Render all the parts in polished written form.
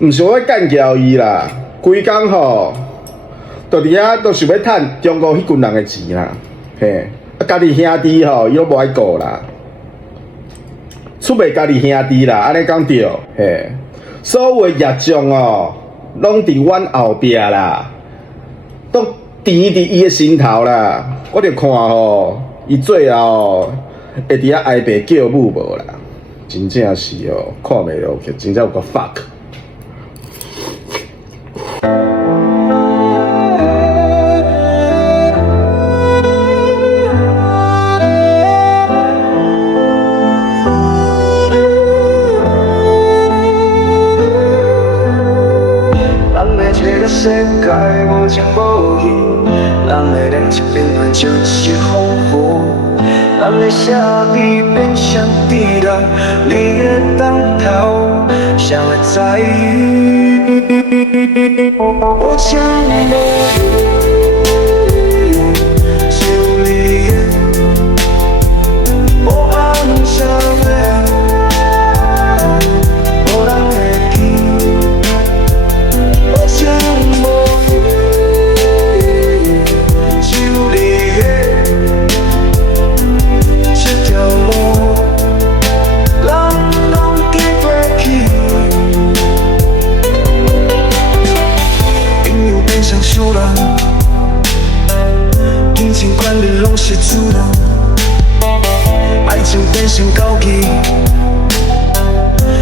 毋想要干掉伊啦，规工吼，就伫遐都想要趁中国迄群人的钱啦，嘿，啊家己兄弟吼，伊都无爱顾啦，出卖家己兄弟啦，安尼讲对，嘿，所有的业障哦，拢伫阮后壁啦，都填伫伊的心头啦，我着看吼，伊最后会伫遐挨爸叫母无啦，真正是哦，看袂落去，真正有个 fuck。咱的这个世界无情无义，咱的人情冷暖像是风雨，咱的兄弟变成敌人，利益当头，谁会在意？无情无义，只有利益，无暗社会，无人会记。无情无义，只有利益，这条路，咱拢见过去。朋友变成仇人，金钱权力攏是主人，爱情变成交易，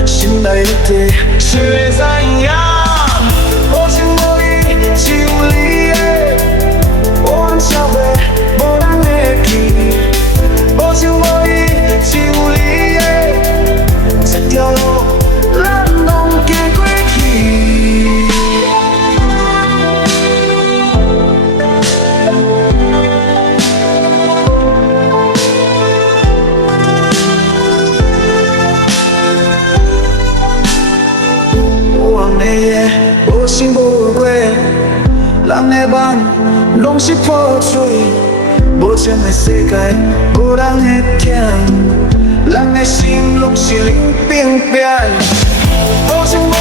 心内那块，谁会知影？无情无义，只有利益，无暗社会，无人会记。无情无义，只有利益，这条路咱拢行过去。乌暗的夜，无星无月，人的梦拢是破碎。无情的世界，无人会疼，人的心拢是冷冰冰。无情无